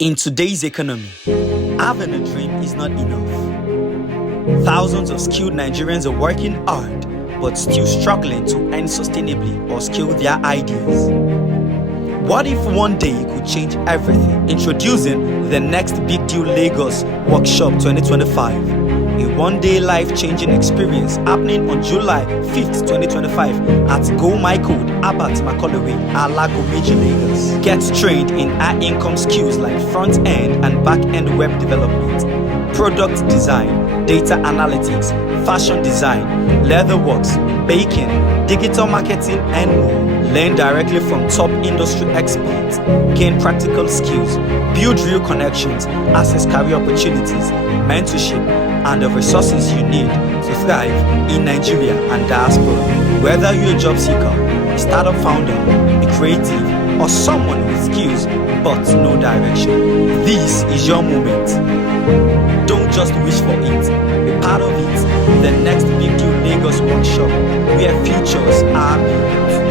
In today's economy, having a dream is not enough. Thousands of skilled Nigerians are working hard but still struggling to earn sustainably or scale their ideas. What if one day you could change everything? Introducing the next Big Deal Lagos Workshop 2025. A one-day life-changing experience happening on July 5th, 2025 at GoMyCode, Abat Macaulay, Alagomeji, Lagos. Get trained in high-income skills like front-end and back-end web development, product design, data analytics, fashion design, leatherworks, baking, digital marketing, and more. Learn directly from top industry experts, gain practical skills, build real connections, access career opportunities, mentorship, and the resources you need to thrive in Nigeria and diaspora. Whether you're a job seeker, a startup founder, a creative, or someone with skills but no direction, this is your moment. Don't just wish for it, be part of it. The next Big Deal Lagos Workshop, where futures are built.